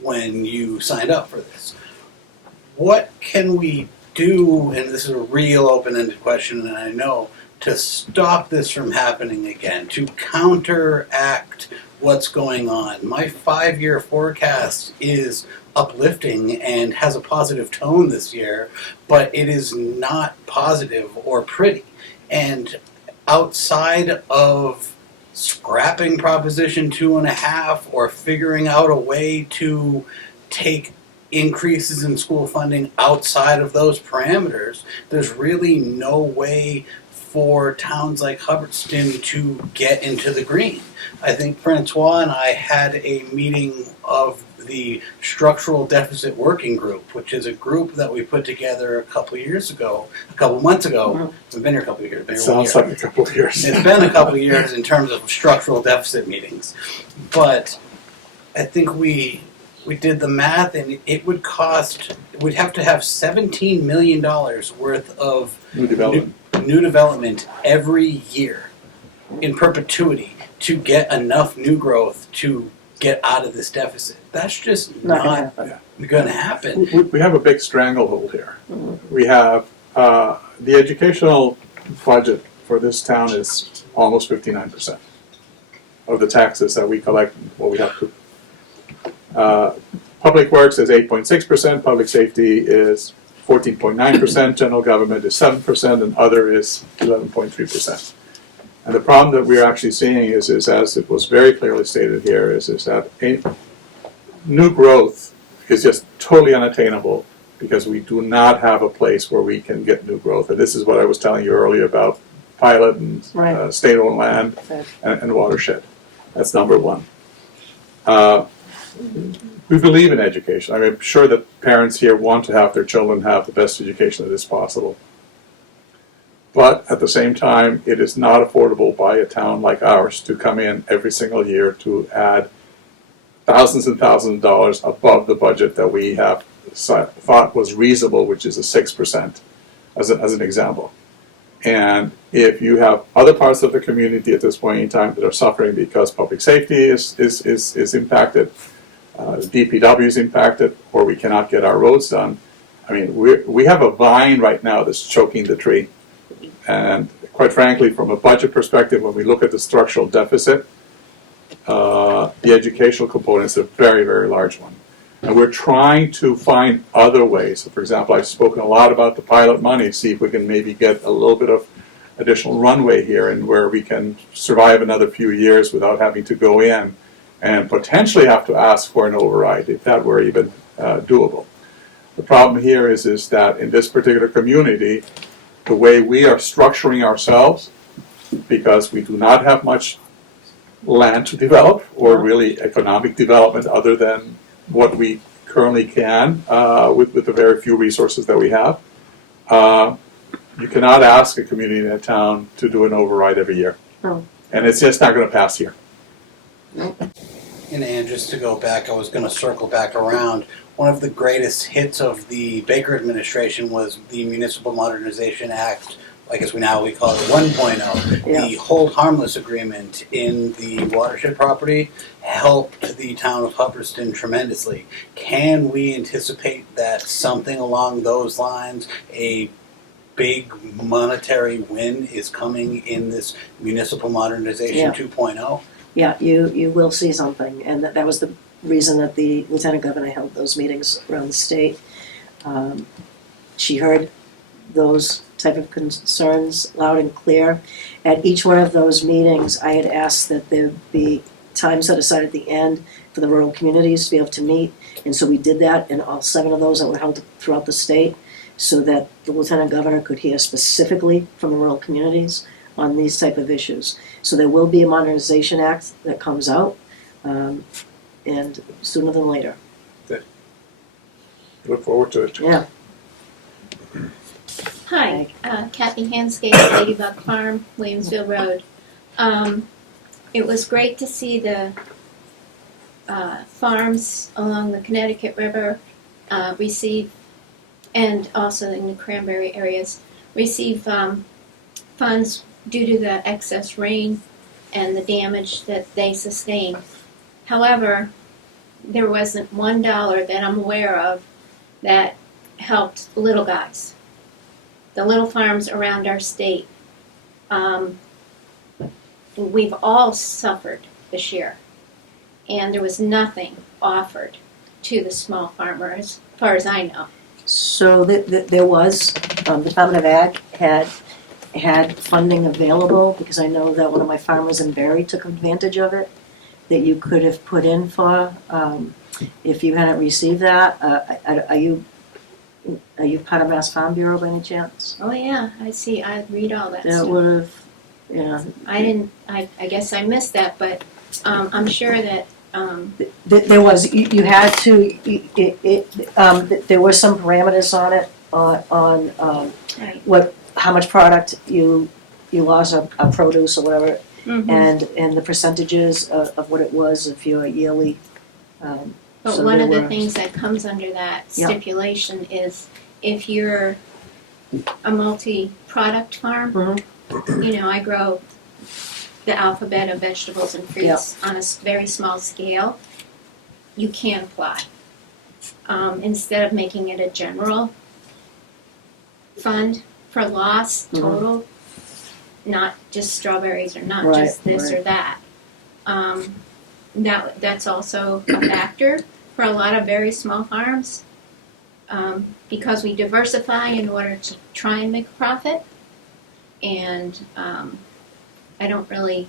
when you signed up for this. What can we do, and this is a real open-ended question, and I know, to stop this from happening again, to counteract what's going on? My 5-year forecast is uplifting and has a positive tone this year, but it is not positive or pretty. And outside of scrapping Proposition 2.5 or figuring out a way to take increases in school funding outside of those parameters, there's really no way for towns like Hubbardston to get into the green. I think Francois and I had a meeting of the Structural Deficit Working Group, which is a group that we put together a couple months ago. We've been here a couple of years. It sounds like a couple of years. It's been a couple of years in terms of structural deficit meetings. But I think we did the math, and it would cost, we'd have to have $17 million worth of New development. Every year in perpetuity to get enough new growth to get out of this deficit. That's just not going to happen. We have a big stranglehold here. We have the educational budget for this town is almost 59% of the taxes that we collect. What we have to. Public Works is 8.6%. Public Safety is 14.9%. General Government is 7%, and other is 11.3%. And the problem that we're actually seeing is as it was very clearly stated here, is that new growth is just totally unattainable because we do not have a place where we can get new growth. And this is what I was telling you earlier about pilot and state-owned land and watershed. That's number one. We believe in education. I mean, I'm sure that parents here want to have their children have the best education that is possible. But at the same time, it is not affordable by a town like ours to come in every single year to add thousands and thousands of dollars above the budget that we have thought was reasonable, which is a 6%, as an example. And if you have other parts of the community at this point in time that are suffering because public safety is impacted, DPW is impacted, or we cannot get our roads done, I mean, we have a vine right now that's choking the tree. And quite frankly, from a budget perspective, when we look at the structural deficit, the educational component is a very, very large one. And we're trying to find other ways. So for example, I've spoken a lot about the pilot money, see if we can maybe get a little bit of additional runway here and where we can survive another few years without having to go in and potentially have to ask for an override, if that were even doable. The problem here is that in this particular community, the way we are structuring ourselves, because we do not have much land to develop or really economic development other than what we currently can with the very few resources that we have, you cannot ask a community in a town to do an override every year. No. And it's just not going to pass here. And just to go back, I was going to circle back around. One of the greatest hits of the Baker administration was the Municipal Modernization Act. I guess we call it 1.0. Yeah. The hold harmless agreement in the watershed property helped the town of Hubbardston tremendously. Can we anticipate that something along those lines, a big monetary win, is coming in this Municipal Modernization 2.0? Yeah, you will see something, and that was the reason that the Lieutenant Governor held those meetings around the state. She heard those type of concerns loud and clear. At each one of those meetings, I had asked that there be time set aside at the end for the rural communities to be able to meet. And so we did that in all 7 of those that were held throughout the state, so that the lieutenant governor could hear specifically from the rural communities on these type of issues. So there will be a modernization act that comes out, and sooner than later. Look forward to it. Yeah. Hi, Kathy Hanscade, Ladybug Farm, Williamsville Road. It was great to see the farms along the Connecticut River receive, and also in the Cranberry areas, receive funds due to the excess rain and the damage that they sustained. However, there wasn't $1 that I'm aware of that helped little guys, the little farms around our state. We've all suffered this year, and there was nothing offered to the small farmer, as far as I know. So there was, Department of Ag had funding available, because I know that one of my farmers in Barry took advantage of it, that you could have put in for, if you hadn't received that. Are you part of Mass Farm Bureau by any chance? Oh yeah, I see. I read all that That stuff. would have, yeah. I didn't. I guess I missed that, but I'm sure that. There was, you had to, there were some parameters on it, on Right. how much product you lost of produce or whatever, Mhm. and the percentages of what it was of your yearly. But so one there of the were- things that comes under that Yeah. stipulation is if you're a multi-product farm, Mhm. I grow the alphabet of vegetables and fruits on a very small scale, you can apply. Instead of making it a general fund for loss Mhm. total, not just strawberries or not Right, just this right. or that. That's also a factor for a lot of very small farms, because we diversify in order to try and make a profit. And I don't really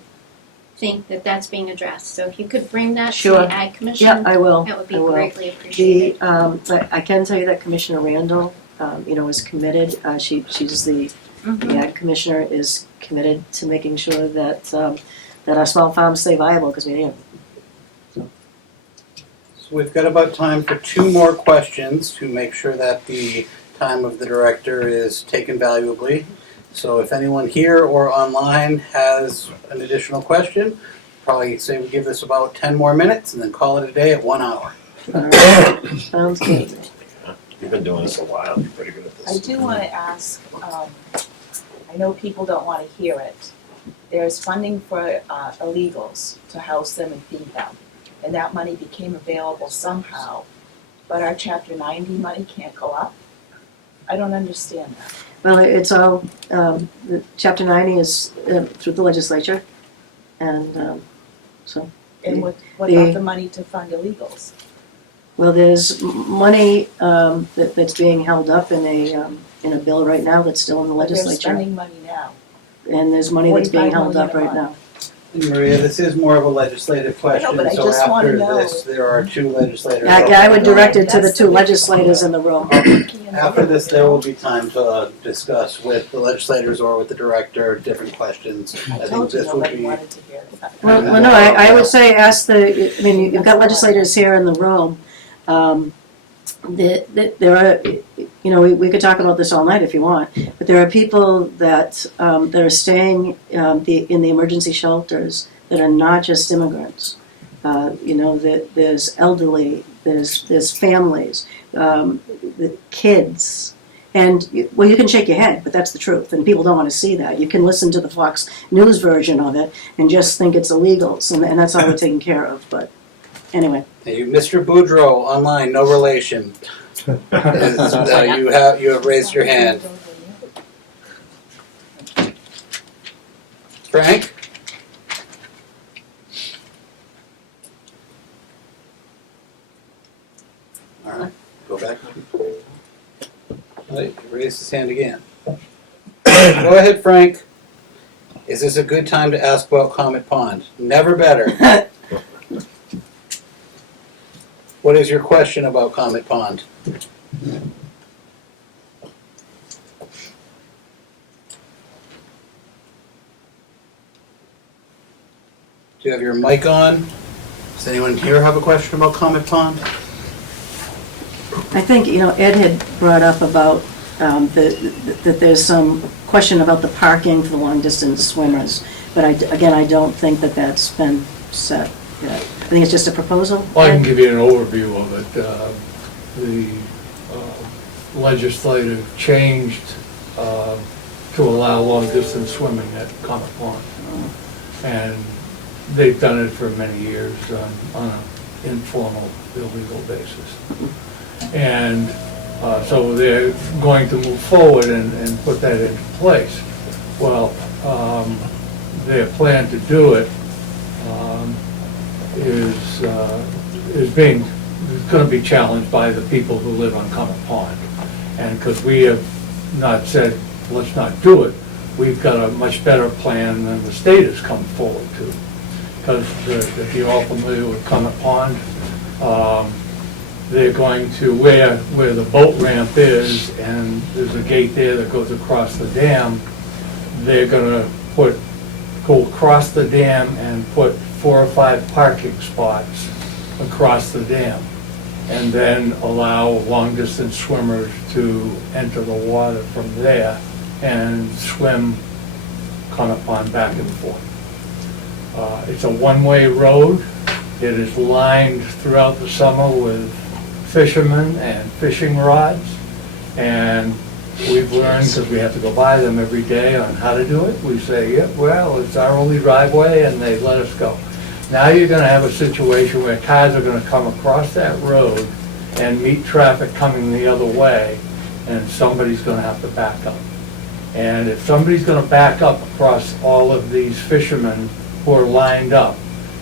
think that that's being addressed. So if you could bring that to Sure. the Ag Commission, Yeah, I will. that would be I will. greatly appreciated. But I can tell you that Commissioner Randall, is committed. She's the Mhm. Ag Commissioner, is committed to making sure that our small farms stay viable, because we need them. So we've got about time for 2 more questions to make sure that the time of the director is taken valuably. So if anyone here or online has an additional question, probably say we give this about 10 more minutes and then call it a day at 1 hour. All right. Sounds good. You've been doing this a while, you're pretty good at this. I do want to ask, I know people don't want to hear it. There's funding for illegals to house them and feed them. And that money became available somehow, but our Chapter 90 money can't go up? I don't understand that. Well, it's all, the Chapter 90 is through the legislature, and so, And what The- about the money to fund illegals? well, there's money that's being held up in a bill right now that's still in the But they're legislature, spending money now. and there's money that's being 45 held up million right a now. Maria, this is more of a legislative question, but I so just wanna after know. this, there are 2 legislators. Yeah, I would direct it to the That's 2 the big legislators in the room. After this, there will be time to discuss with the legislators or with the director different questions. I I think told you this would nobody be, wanted to hear that. Well, no, I would say ask you've got legislators here in the room. There are, we could talk about this all night if you want, but there are people that are staying in the emergency shelters that are not just immigrants. There's elderly, there's families, the kids. And, you can shake your head, but that's the truth, and people don't want to see that. You can listen to the Fox News version of it and just think it's illegals, and that's how we're taken care of, but anyway. hey, Mr. Boudreau, online, no relation. You have raised your hand. Frank? All right, go back. All right, raise his hand again. Go ahead, Frank. Is this a good time to ask about Comet Pond? Never better. What is your question about Comet Pond? Do you have your mic on? Does anyone here have a question about Comet Pond? I think, Ed had brought up about that there's some question about the parking for the long-distance swimmers, but I don't think that that's been set yet. I think it's just a proposal. Well, I can give you an overview of it. The legislative changed to allow long-distance swimming at Comet Pond. And they've done it for many years on an informal, illegal basis. And so they're going to move forward and put that into place. Well, their plan to do it is going to be challenged by the people who live on Comet Pond. And because we have not said, let's not do it, we've got a much better plan than the state has come forward to. Because if you're all familiar with Comet Pond, they're going to, where the boat ramp is, and there's a gate there that goes across the dam, they're going to go across the dam and put 4 or 5 parking spots across the dam, and then allow long-distance swimmers to enter the water from there and swim Comet Pond back and forth. It's a one-way road. It is lined throughout the summer with fishermen and fishing rods, and we've learned, because we have to go by them every day, on how to do it. We say, yeah, well, it's our only driveway, and they let us go. Now you're going to have a situation where cars are going to come across that road and meet traffic coming the other way, and somebody's going to have to back up. And if somebody's going to back up across all of these fishermen who are lined up,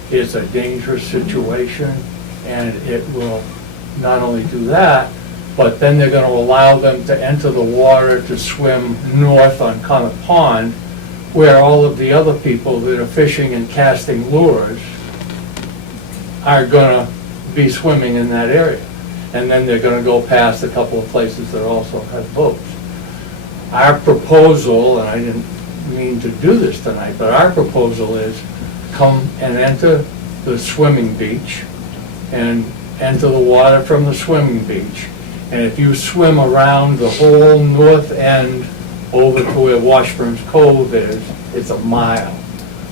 it's a dangerous situation, and it will not only do that, but then they're going to allow them to enter the water to swim north on Comet Pond, where all of the other people that are fishing and casting lures are going to be swimming in that area. And then they're going to go past a couple of places that also have boats. Our proposal, and I didn't mean to do this tonight, but our proposal is come and enter the swimming beach and enter the water from the swimming beach. And if you swim around the whole north end over to where Washburn's Cove is, it's a mile.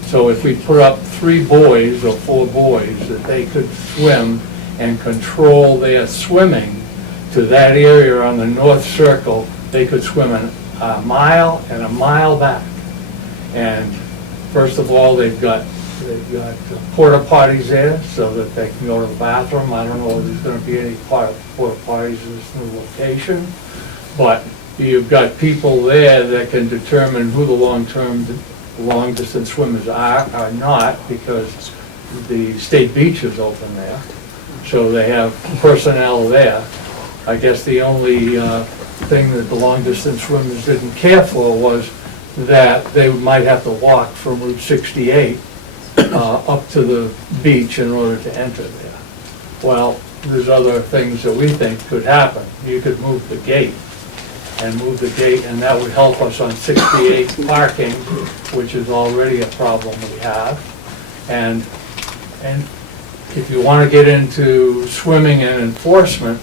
So if we put up 3 buoys or 4 buoys that they could swim and control their swimming to that area on the North Circle, they could swim a mile and a mile back. And first of all, they've got porta potties there so that they can go to the bathroom. I don't know if there's going to be any porta potties in this new location, but you've got people there that can determine who the long-distance swimmers are not, because the state beach is open there. So they have personnel there. I guess the only thing that the long-distance swimmers didn't care for was that they might have to walk from Route 68 up to the beach in order to enter there. Well, there's other things that we think could happen. You could move the gate, and that would help us on 68 parking, which is already a problem we have. And if you want to get into swimming and enforcement,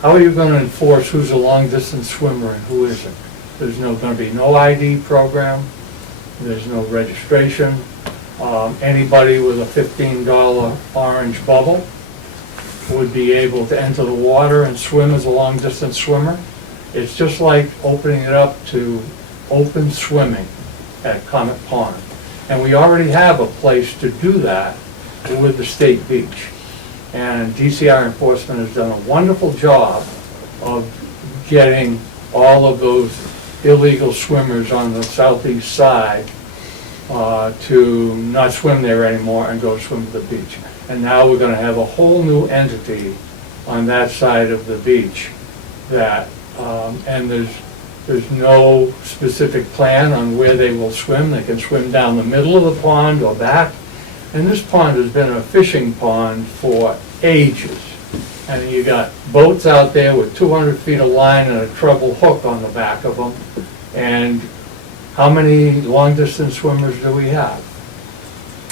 how are you going to enforce who's a long-distance swimmer and who isn't? There's going to be no ID program. There's no registration. Anybody with a $15 orange bubble would be able to enter the water and swim as a long-distance swimmer. It's just like opening it up to open swimming at Comet Pond. And we already have a place to do that with the state beach. And DCR enforcement has done a wonderful job of getting all of those illegal swimmers on the southeast side to not swim there anymore and go swim to the beach. And now we're going to have a whole new entity on that side of the beach that, and there's There's no specific plan on where they will swim. They can swim down the middle of the pond or back. And this pond has been a fishing pond for ages. And you got boats out there with 200 feet of line and a treble hook on the back of them. And how many long-distance swimmers do we have?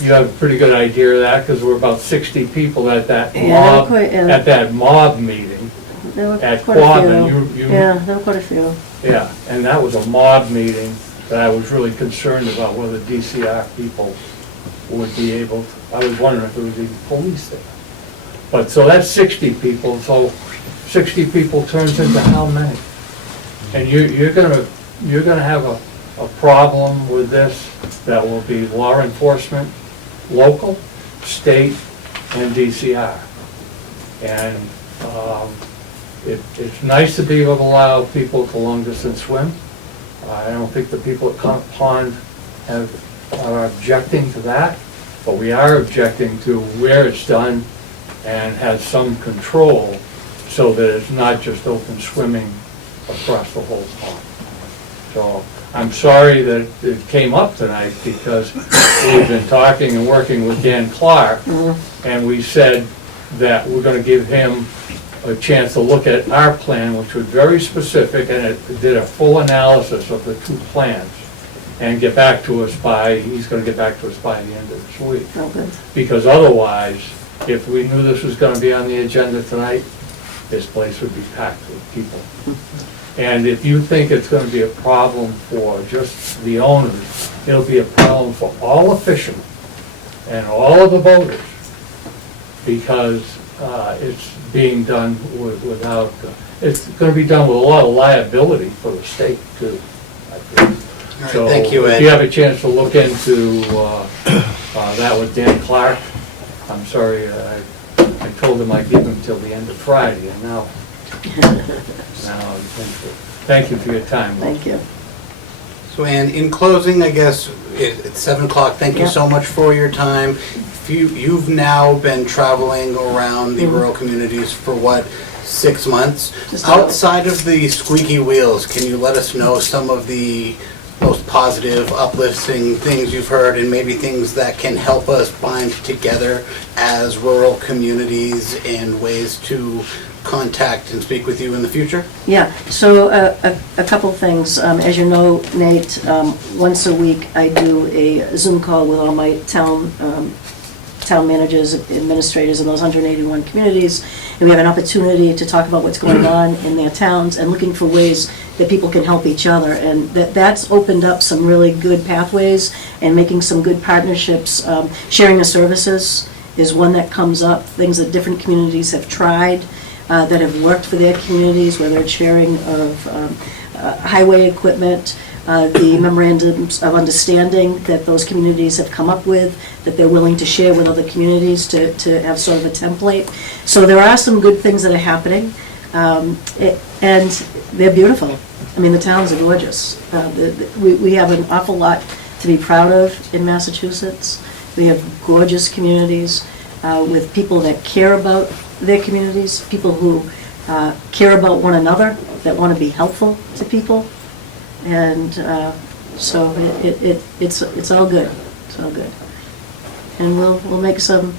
You have a pretty good idea of that, because we're about 60 people at that mob, at that mob meeting There were at quite a Quabbin. few. Yeah, there were quite a few. Yeah, and that was a mob meeting that I was really concerned about whether DCR people would be able to, I was wondering if there was even police there. But, so that's 60 people, so 60 people turns into how many? And you're gonna have a problem with this that will be law enforcement, local, state, and DCR. And it's nice to be able to allow people to long distance swim. I don't think the people at Conant Pond are objecting to that, but we are objecting to where it's done and has some control so that it's not just open swimming across the whole pond. So I'm sorry that it came up tonight, because we've been talking and working with Dan Clark, and we said that we're gonna give him a chance to look at our plan, which was very specific, and it did a full analysis of the two plans, and get back to us he's gonna get back to us by the end of this week. Oh, good. Because otherwise, if we knew this was gonna be on the agenda tonight, this place would be packed with people. And if you think it's gonna be a problem for just the owners, it'll be a problem for all the fishermen and all of the boaters, because it's being done without, it's gonna be done with a lot of liability for the state too, I think. All right, So thank you, Ed. if you have a chance to look into that with Dan Clark, I'm sorry, I told him I'd give him till the end of Friday, and now thank you for your time. Thank you. So, Ann, in closing, I guess it's 7 o'clock. Thank you Yeah. so much for your time. You've now been traveling around the rural communities for what, 6 months? Just about. Outside of the squeaky wheels, can you let us know some of the most positive, uplifting things you've heard, and maybe things that can help us bind together as rural communities and ways to contact and speak with you in the future? Yeah, so a couple things. As you know, Nate, once a week I do a Zoom call with all my town managers, administrators in those 181 communities, and we have an opportunity to talk about what's going on in their towns and looking for ways that people can help each other. And that's opened up some really good pathways and making some good partnerships. Sharing the services is one that comes up, things that different communities have tried that have worked for their communities, whether it's sharing of highway equipment, the memorandums of understanding that those communities have come up with, that they're willing to share with other communities to have sort of a template. So there are some good things that are happening, and they're beautiful. I mean, the towns are gorgeous. We have an awful lot to be proud of in Massachusetts. We have gorgeous communities with people that care about their communities, people who care about one another, that want to be helpful to people. And so it's all good. It's all good. And we'll make some,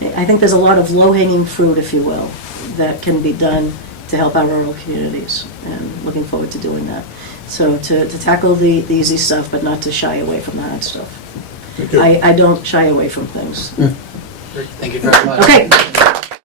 I think there's a lot of low-hanging fruit, if you will, that can be done to help our rural communities, and looking forward to doing that. So to tackle the easy stuff, but not to shy away from the hard stuff. I don't shy away from things. Thank you very much. Okay.